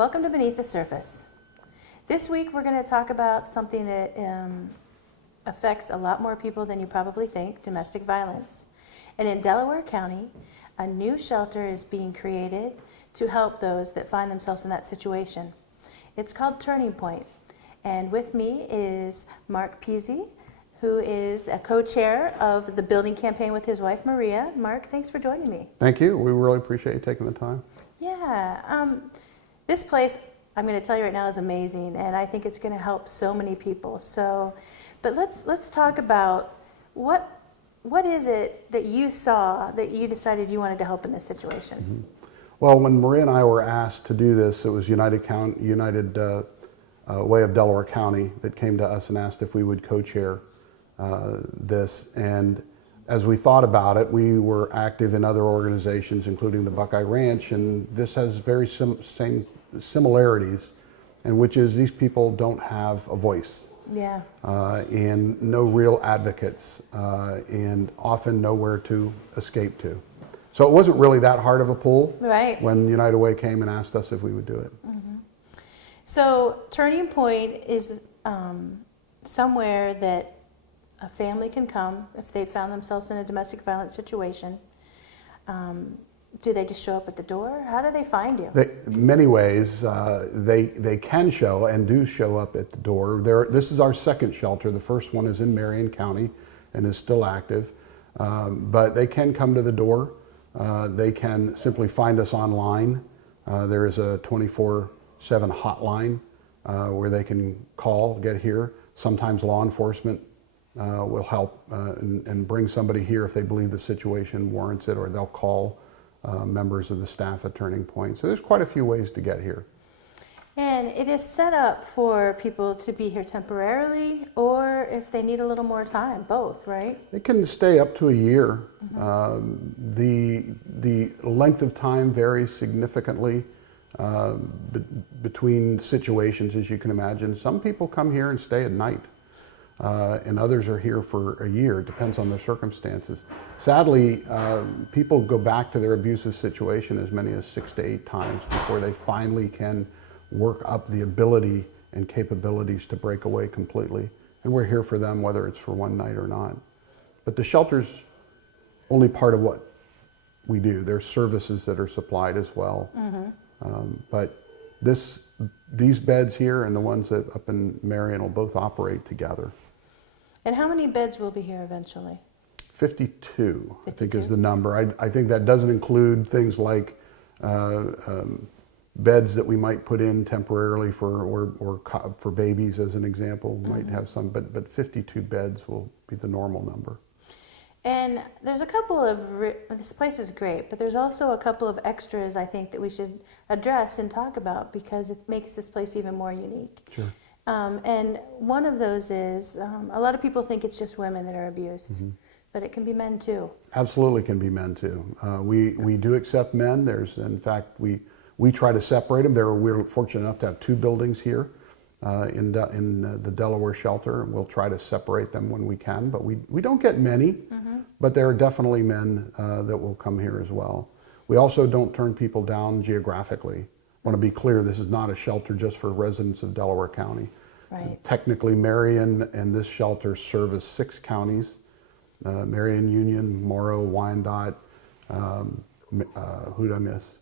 Welcome to Beneath the Surface. This week we're going to talk about something that affects a lot more people than you probably think, domestic violence. And in Delaware County, a new shelter is being created to help those that find themselves in that situation. It's called Turning Point. And with me is Mark Pizzi, who is a co-chair of the building campaign with his wife, Maria. Mark, thanks for joining me. Thank you. We really appreciate you taking the time. Yeah. This place, I'm going to tell you right now, is amazing, and I think it's going to help so many people. But let's talk about what is it that you saw that you decided you wanted to help in this situation? Mm-hmm. Well, when Maria and I were asked to do this, it was United Way of Delaware County that came to us and asked if we would co-chair this. And as we thought about it, we were active in other organizations, including the Buckeye Ranch, and this has very same similarities, and which is these people don't have a voice. Yeah. And no real advocates, and often nowhere to escape to. So it wasn't really that hard of a pull, right, when United Way came and asked us if we would do it. Mm-hmm. So Turning Point is somewhere that a family can come if they found themselves in a domestic violence situation. Do they just show up at the door? How do they find you? Many ways, they can show and do show up at the door. This is our second shelter. The first one is in Marion County and is still active. But they can come to the door. They can simply find us online. There is a 24/7 hotline where they can call, get here. Sometimes law enforcement will help and bring somebody here if they believe the situation warrants it, or they'll call members of the staff at Turning Point. So there's quite a few ways to get here. And it is set up for people to be here temporarily, or if they need a little more time, both, right? It can stay up to a year. Mm-hmm. The length of time varies significantly between situations, as you can imagine. Some people come here and stay at night. And others are here for a year. It depends on their circumstances. Sadly, people go back to their abusive situation as many as 6 to 8 times before they finally can work up the ability and capabilities to break away completely. And we're here for them, whether it's for one night or not. But the shelter's only part of what we do. There's services that are supplied as well. Mm-hmm. But these beds here and the ones that up in Marion will both operate together. And how many beds will be here eventually? 52, I think is the number. I think that doesn't include things like beds that we might put in temporarily for babies, as an example. Mm-hmm. Might have some, but 52 beds will be the normal number. And there's a couple of, this place is great, but there's also a couple of extras I think that we should address and talk about, because it makes this place even more unique. Sure. And one of those is, a lot of people think it's just women that are abused, mm-hmm. but it can be men too. Absolutely can be men too. We do accept men. In fact, we try to separate them. We're fortunate enough to have 2 buildings here in the Delaware shelter. We'll try to separate them when we can, but we don't get many, mm-hmm. but there are definitely men that will come here as well. We also don't turn people down geographically. I want to be clear, this is not a shelter just for residents of Delaware County. Right. Technically, Marion and this shelter service 6 counties: Marion, Union, Morrow, Wyandotte, who did I miss?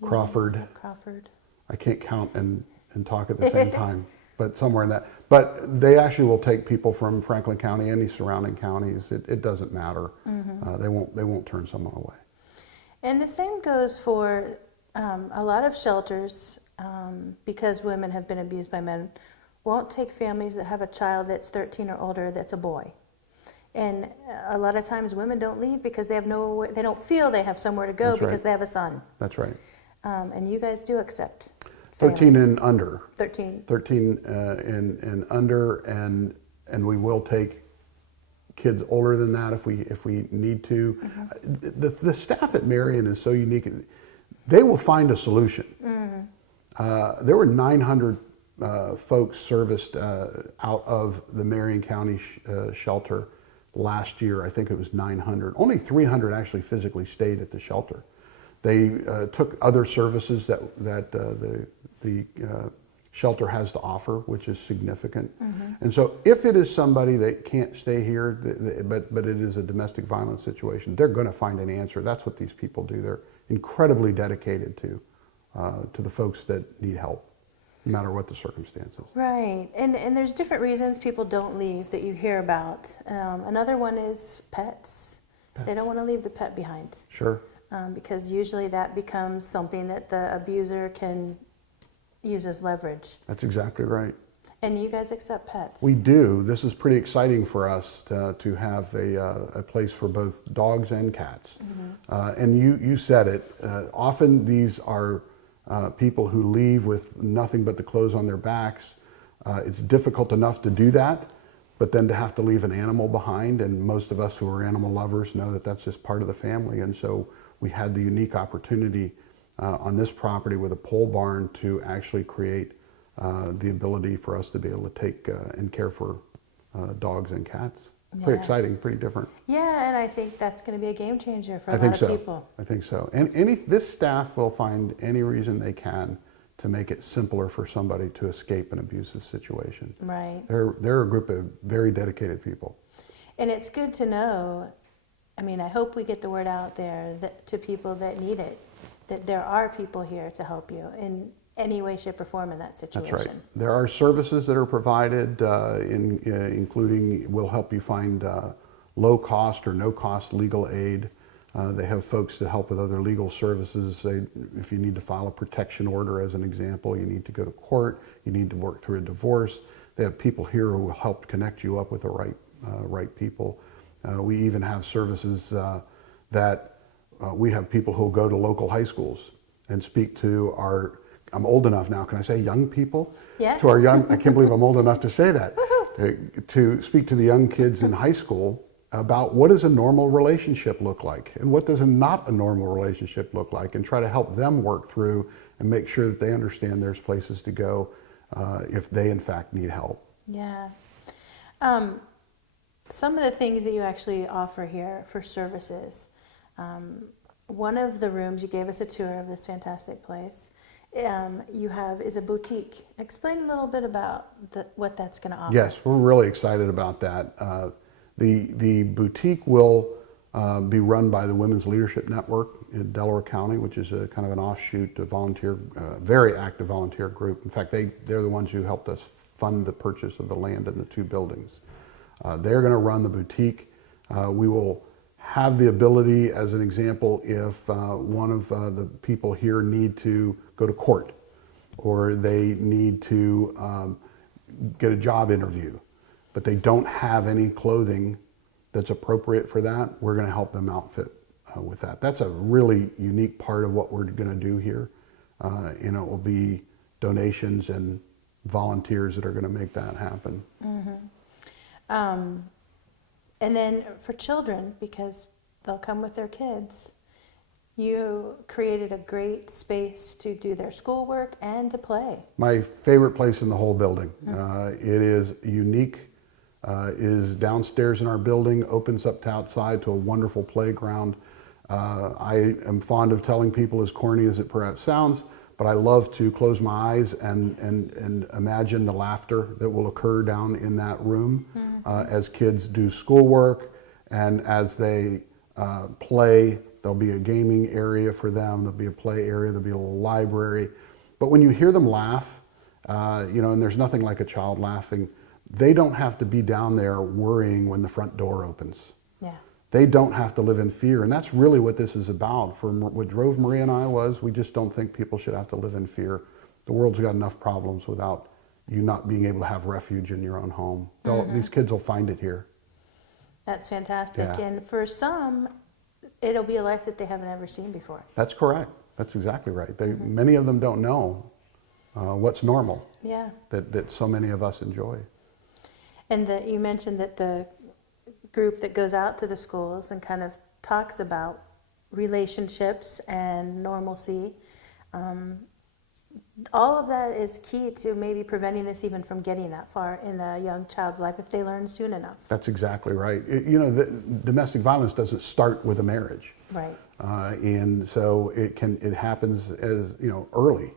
Crawford. Crawford. I can't count and talk at the same time, but somewhere in that. But they actually will take people from Franklin County, any surrounding counties. It doesn't matter. Mm-hmm. They won't turn someone away. And the same goes for a lot of shelters, because women have been abused by men, won't take families that have a child that's 13 or older that's a boy. And a lot of times women don't leave because they don't feel they have somewhere to go. That's because right. They have a son. That's right. And you guys do accept 13 and under. 13. 13 and under, and we will take kids older than that if we need to. Mm-hmm. The staff at Marion is so unique. They will find a solution. Mm-hmm. There were 900 folks serviced out of the Marion County shelter last year. I think it was 900. Only 300 actually physically stayed at the shelter. They took other services that the shelter has to offer, which is significant. And so if it is somebody that can't stay here, but it is a domestic violence situation, they're going to find an answer. That's what these people do. They're incredibly dedicated to the folks that need help, no matter what the circumstances. Right, and there's different reasons people don't leave that you hear about. Another one is pets. They don't want to leave the pet behind. Sure. Because usually that becomes something that the abuser can use as leverage. That's exactly right. And you guys accept pets? We do. This is pretty exciting for us to have a place for both dogs and cats. And you said it, often these are people who leave with nothing but the clothes on their backs. It's difficult enough to do that, but then to have to leave an animal behind, and most of us who are animal lovers know that that's just part of the family. And so we had the unique opportunity on this property with a pole barn to actually create the ability for us to be able to take and care for dogs and cats. Pretty exciting, pretty different. Yeah, and I think that's going to be a game changer for a lot of people. I think so. And this staff will find any reason they can to make it simpler for somebody to escape an abusive situation. Right. They're a group of very dedicated people. And it's good to know, I mean, I hope we get the word out there to people that need it, that there are people here to help you in any way, shape, or form in that situation. That's right. There are services that are provided, including we'll help you find low cost or no cost legal aid. They have folks that help with other legal services. If you need to file a protection order, as an example, you need to go to court, you need to work through a divorce. They have people here who will help connect you up with the right people. We even have services that we have people who will go to local high schools and speak to our, I'm old enough now, can I say young people? Yeah. To our young, I can't believe I'm old enough to say that. To speak to the young kids in high school about what does a normal relationship look like and what does a not a normal relationship look like, and try to help them work through and make sure that they understand there's places to go if they in fact need help. Yeah. Some of the things that you actually offer here for services, one of the rooms, you gave us a tour of this fantastic place, you have is a boutique. Explain a little bit about what that's going to offer. Yes, we're really excited about that. The boutique will be run by the Women's Leadership Network in Delaware County, which is a kind of an offshoot, a volunteer, very active volunteer group. In fact, they're the ones who helped us fund the purchase of the land and the 2 buildings. They're going to run the boutique. We will have the ability, as an example, if one of the people here need to go to court or they need to get a job interview, but they don't have any clothing that's appropriate for that, we're going to help them outfit with that. That's a really unique part of what we're going to do here. And it will be donations and volunteers that are going to make that happen. And then for children, because they'll come with their kids, you created a great space to do their schoolwork and to play. My favorite place in the whole building. It is unique. It is downstairs in our building, opens up to outside to a wonderful playground. I am fond of telling people, as corny as it perhaps sounds, but I love to close my eyes and imagine the laughter that will occur down in that room as kids do schoolwork, and as they play. There'll be a gaming area for them, there'll be a play area, there'll be a little library. But when you hear them laugh, and there's nothing like a child laughing, they don't have to be down there worrying when the front door opens. Yeah. They don't have to live in fear, and that's really what this is about. For what drove Marie and I was, we just don't think people should have to live in fear. The world's got enough problems without you not being able to have refuge in your own home. These kids will find it here. That's fantastic. Yeah. And for some, it'll be a life that they haven't ever seen before. That's correct. That's exactly right. Many of them don't know what's normal. Yeah. That so many of us enjoy. And you mentioned that the group that goes out to the schools and kind of talks about relationships and normalcy, all of that is key to maybe preventing this even from getting that far in a young child's life if they learn soon enough. That's exactly right. Domestic violence doesn't start with a marriage. Right. And so it happens as, early.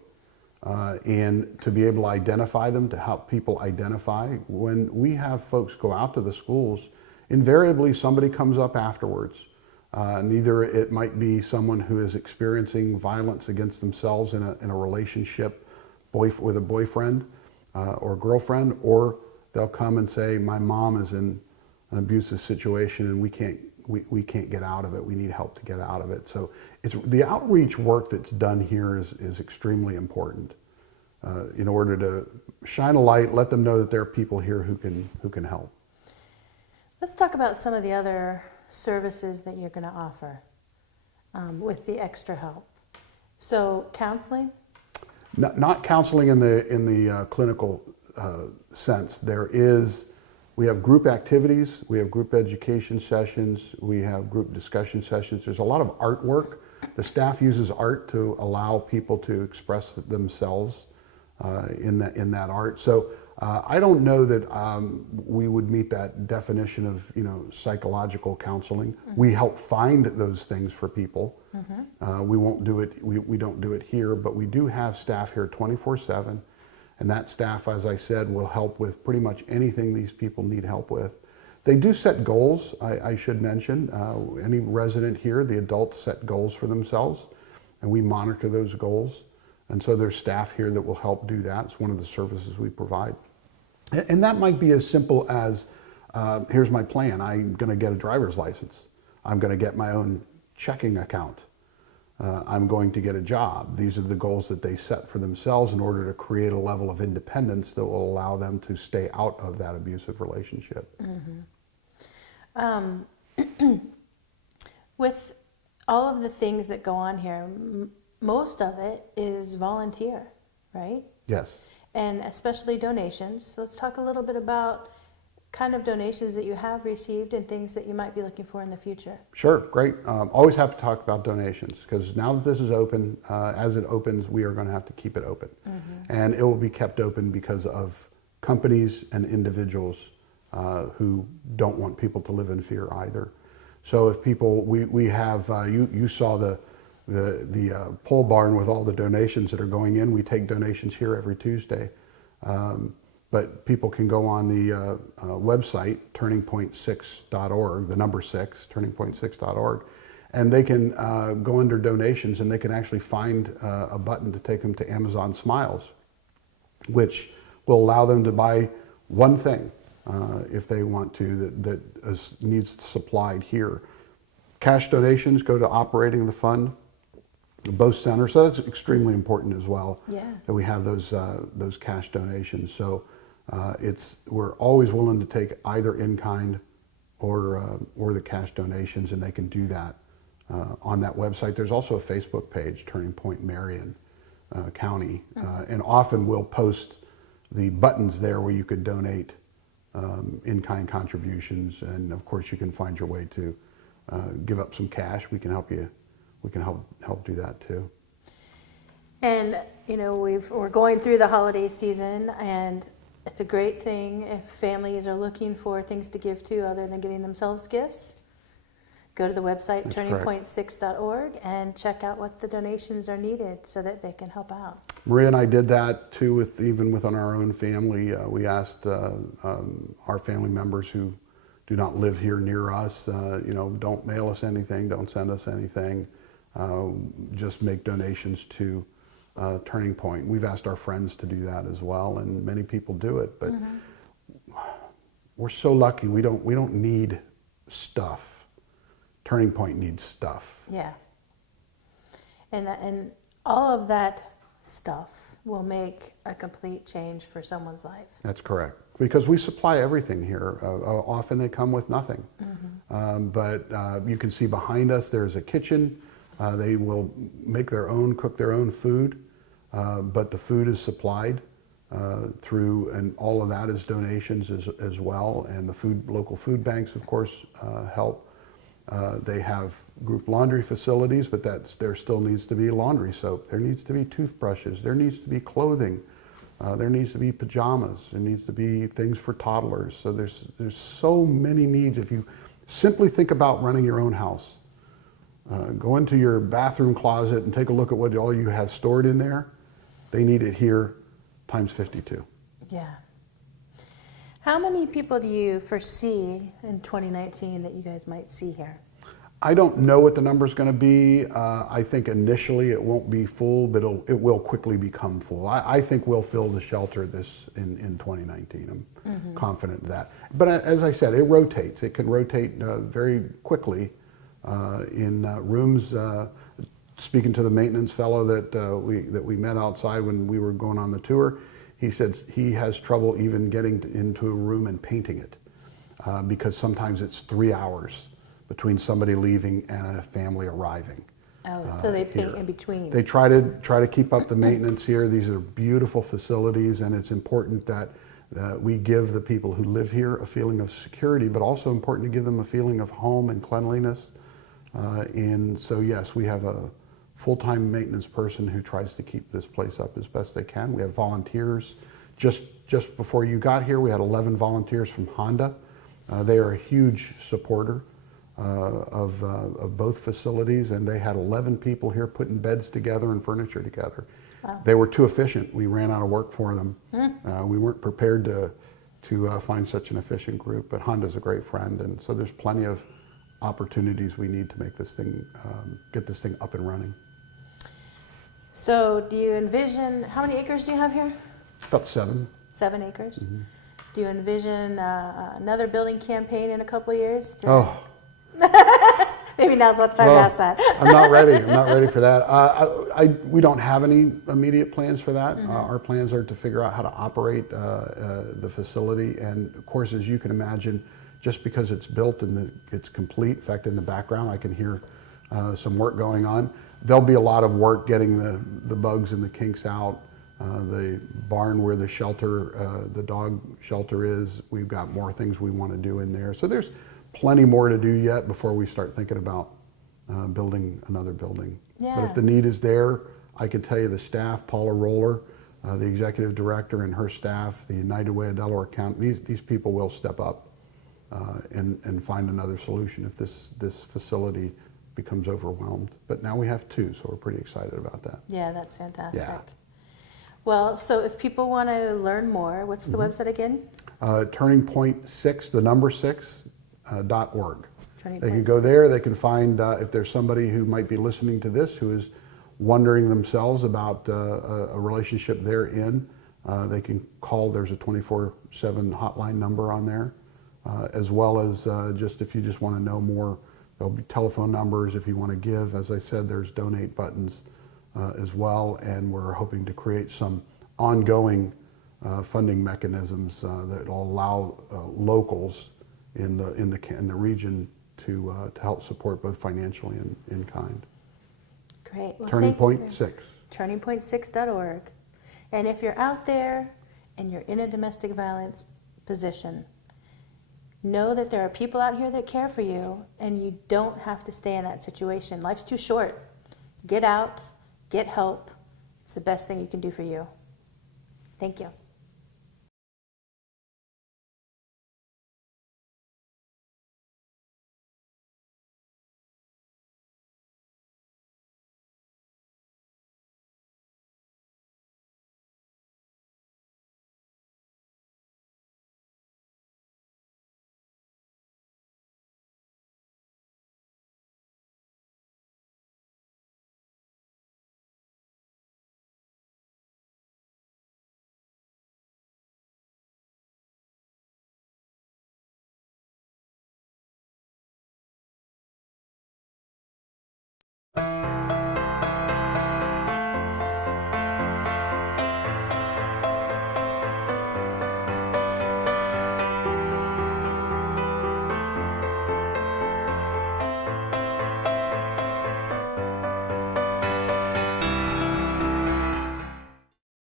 And to be able to identify them, to help people identify, when we have folks go out to the schools, invariably somebody comes up afterwards. Either it might be someone who is experiencing violence against themselves in a relationship with a boyfriend or girlfriend, or they'll come and say, my mom is in an abusive situation and we can't get out of it. We need help to get out of it. So the outreach work that's done here is extremely important in order to shine a light, let them know that there are people here who can help. Let's talk about some of the other services that you're going to offer with the extra help. So counseling? Not counseling in the clinical sense. We have group activities, we have group education sessions, we have group discussion sessions. There's a lot of artwork. The staff uses art to allow people to express themselves in that art. So I don't know that we would meet that definition of psychological counseling. Mm-hmm. We help find those things for people. Mm-hmm. We won't do it. We don't do it here, but we do have staff here 24/7, and that staff, as I said, will help with pretty much anything these people need help with. They do set goals. I should mention any resident here, the adults set goals for themselves, and we monitor those goals. And so there's staff here that will help do that. It's one of the services we provide. And that might be as simple as, here's my plan. I'm going to get a driver's license. I'm going to get my own checking account. I'm going to get a job. These are the goals that they set for themselves in order to create a level of independence that will allow them to stay out of that abusive relationship. Mm-hmm. With all of the things that go on here, most of it is volunteer, right? Yes. And especially donations. So let's talk a little bit about kind of donations that you have received and things that you might be looking for in the future. Sure, great. Always have to talk about donations because now that this is open, as it opens, we are going to have to keep it open. Mm-hmm. And it will be kept open because of companies and individuals who don't want people to live in fear either. So if people, we have, you saw the pole barn with all the donations that are going in. We take donations here every Tuesday. But people can go on the website, turningpoint6.org, the number 6, turningpoint6.org, and they can go under donations and they can actually find a button to take them to Amazon Smiles, which will allow them to buy one thing if they want to that needs supplied here. Cash donations go to operating the fund, both centers, so that's extremely important as well. Yeah. That we have those cash donations. So we're always willing to take either in kind or the cash donations, and they can do that on that website. There's also a Facebook page, Turning Point Marion County, and often we'll post the buttons there where you could donate in-kind contributions, and of course you can find your way to give up some cash. We can help you. We can help do that too. And we're going through the holiday season, and it's a great thing if families are looking for things to give to other than getting themselves gifts. Go to the website, turningpoint6.org, and check out what the donations are needed so that they can help out. Maria and I did that too, even within our own family. We asked our family members who do not live here near us, don't mail us anything, don't send us anything, just make donations to Turning Point. We've asked our friends to do that as well, and many people do it, but we're so lucky. We don't need stuff. Turning Point needs stuff. Yeah. And all of that stuff will make a complete change for someone's life. That's correct. Because we supply everything here. Often they come with nothing. But you can see behind us there's a kitchen. They will make cook their own food. But the food is supplied through, and all of that is donations as well. And the local food banks, of course, help. They have group laundry facilities, but there still needs to be laundry soap. There needs to be toothbrushes. There needs to be clothing. There needs to be pajamas. There needs to be things for toddlers. So there's so many needs. If you simply think about running your own house, go into your bathroom closet and take a look at what all you have stored in there. They need it here times 52. Yeah. How many people do you foresee in 2019 that you guys might see here? I don't know what the number's going to be. I think initially it won't be full, but it will quickly become full. I think we'll fill the shelter in 2019. I'm confident of that. But as I said, it rotates. It can rotate very quickly in rooms. Speaking to the maintenance fellow that we met outside when we were going on the tour, he said he has trouble even getting into a room and painting it because sometimes it's 3 hours between somebody leaving and a family arriving. Oh, so they paint here. in between. They try to keep up the maintenance here. These are beautiful facilities, and it's important that we give the people who live here a feeling of security, but also important to give them a feeling of home and cleanliness. And so, yes, we have a full-time maintenance person who tries to keep this place up as best they can. We have volunteers. Just before you got here, we had 11 volunteers from Honda. They are a huge supporter of both facilities, and they had 11 people here putting beds together and furniture together. Wow. They were too efficient. We ran out of work for them. We weren't prepared to find such an efficient group, but Honda's a great friend, and so there's plenty of opportunities we need to make this thing, get this thing up and running. So do you envision, how many acres do you have here? About 7. 7 acres? Do you envision another building campaign in a couple of years? Oh. Maybe now's not the time to ask that. I'm not ready. I'm not ready for that. We don't have any immediate plans for that. Our plans are to figure out how to operate the facility. And of course, as you can imagine, just because it's built and it's complete, in fact, in the background, I can hear some work going on. There'll be a lot of work getting the bugs and the kinks out. The barn where the shelter, the dog shelter is, we've got more things we want to do in there. So there's plenty more to do yet before we start thinking about building another building. Yeah. But if the need is there, I can tell you the staff, Paula Roller, the executive director, and her staff, the United Way of Delaware County, these people will step up and find another solution if this facility becomes overwhelmed. But now we have 2, so we're pretty excited about that. Yeah, that's fantastic. Yeah. Well, so if people want to learn more, what's the website again? Turning Point 6, the number 6, .org. Turning They can Point go 6. there. They can find if there's somebody who might be listening to this who is wondering themselves about a relationship they're in. They can call. There's a 24/7 hotline number on there, as well as just if you just want to know more. There'll be telephone numbers if you want to give. As I said, there's donate buttons as well, and we're hoping to create some ongoing funding mechanisms that will allow locals in the region to help support both financially and in kind. Great. Well, Turning thank Point you. 6. Turningpoint6.org. And if you're out there and you're in a domestic violence position, know that there are people out here that care for you, and you don't have to stay in that situation. Life's too short. Get out, get help. It's the best thing you can do for you. Thank you.